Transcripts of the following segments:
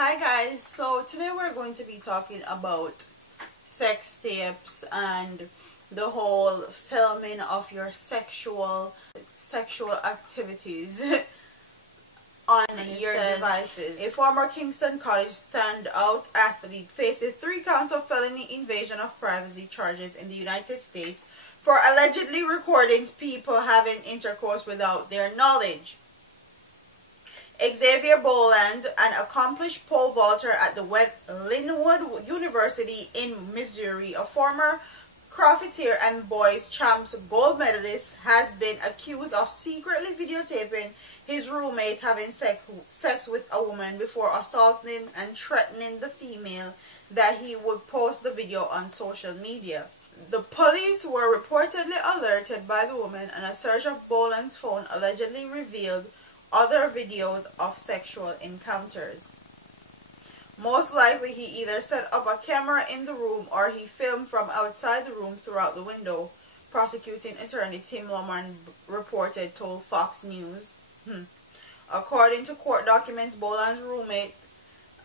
Hi guys, so today we're going to be talking about sex tapes and the whole filming of your sexual activities on your devices. A former Kingston College standout athlete faces 3 counts of felony invasion of privacy charges in the United States for allegedly recording people having intercourse without their knowledge. Xavier Boland, an accomplished pole vaulter at the Linwood University in Missouri, a former profiteer and boys champs gold medalist, has been accused of secretly videotaping his roommate having sex with a woman before assaulting and threatening the female that he would post the video on social media. The police were reportedly alerted by the woman, and a search of Boland's phone allegedly revealed other videos of sexual encounters. Most likely he either set up a camera in the room or he filmed from outside the room throughout the window, prosecuting attorney Tim Lohman told Fox News. According to court documents, Boland's roommate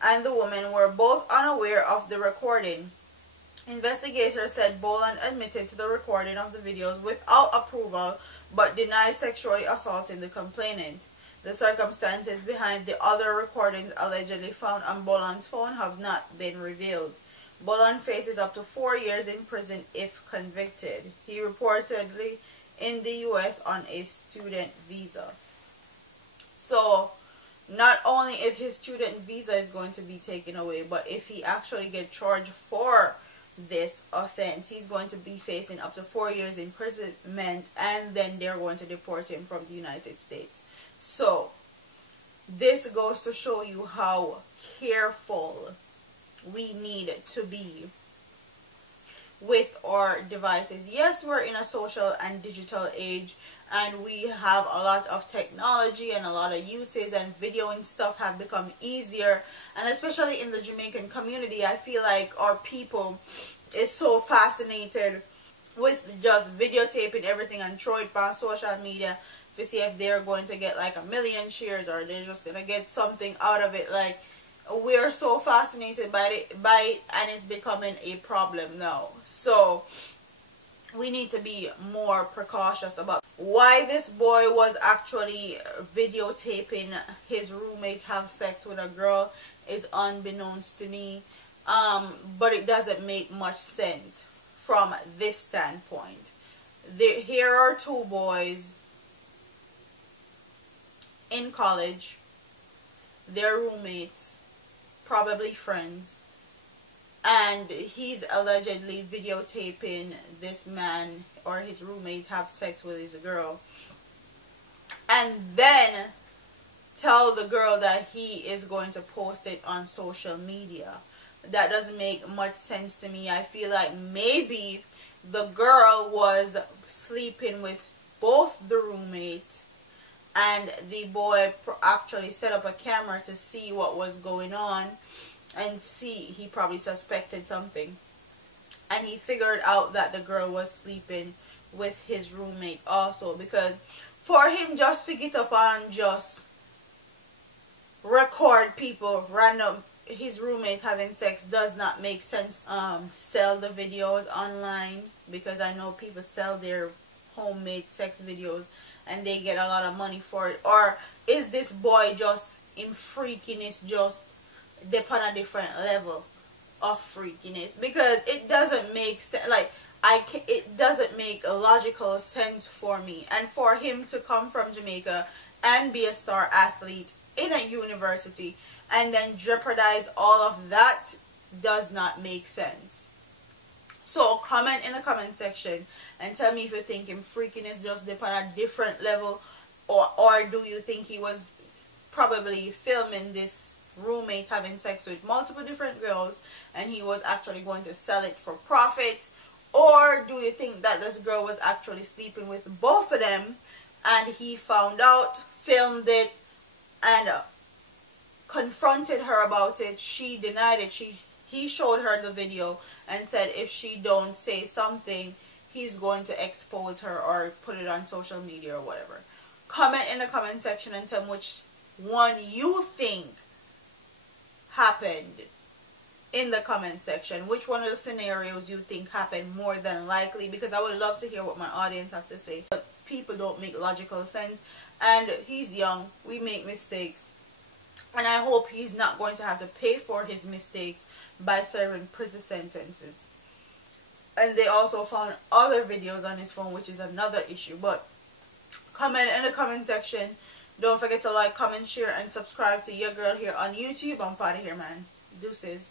and the woman were both unaware of the recording. Investigators said Boland admitted to the recording of the videos without approval but denied sexually assaulting the complainant. The circumstances behind the other recordings allegedly found on Boland's phone have not been revealed. Boland faces up to 4 years in prison if convicted. He reportedly in the U.S. on a student visa. So, not only is his student visa is going to be taken away, but if he actually gets charged for this offense, he's going to be facing up to 4 years imprisonment, and then they're going to deport him from the United States. So, this goes to show you how careful we need to be with our devices. Yes, we're in a social and digital age, and we have a lot of technology and a lot of uses, and video and stuff have become easier. And especially in the Jamaican community, I feel like our people is so fascinated with just videotaping everything and throw it on social media to see if they're going to get like 1 million shares or they're just going to get something out of it. Like, we're so fascinated by it, and it's becoming a problem now. So, we need to be more precautious about why this boy was actually videotaping his roommate have sex with a girl is unbeknownst to me. But it doesn't make much sense from this standpoint. Here are 2 boys in college, they're roommates, probably friends, and he's allegedly videotaping this man or his roommate have sex with his girl, and then tell the girl that he is going to post it on social media. That doesn't make much sense to me. I feel like maybe the girl was sleeping with both the roommate, and the boy actually set up a camera to see what was going on, and he probably suspected something, and he figured out that the girl was sleeping with his roommate also, because for him just to get up and just record people random his roommate having sex does not make sense. Sell the videos online, because I know people sell their homemade sex videos and they get a lot of money for it. Or is this boy just in freakiness, just dip on a different level of freakiness? Because it doesn't make sense. Like, it doesn't make a logical sense for me. And for him to come from Jamaica and be a star athlete in a university and then jeopardize all of that does not make sense. So comment in the comment section and tell me if you're thinking freakiness just dip on a different level, or do you think he was probably filming this roommate having sex with multiple different girls and he was actually going to sell it for profit, or do you think that this girl was actually sleeping with both of them and he found out, filmed it, and confronted her about it? She denied it. He showed her the video and said if she don't say something, he's going to expose her or put it on social media or whatever. Comment in the comment section and tell me which one you think happened in the comment section. Which one of the scenarios you think happened more than likely, because I would love to hear what my audience has to say. But people don't make logical sense, and he's young, we make mistakes, and I hope he's not going to have to pay for his mistakes by serving prison sentences. And they also found other videos on his phone, which is another issue. But comment in the comment section. Don't forget to like, comment, share, and subscribe to your girl here on YouTube. I'm part of here, man. Deuces.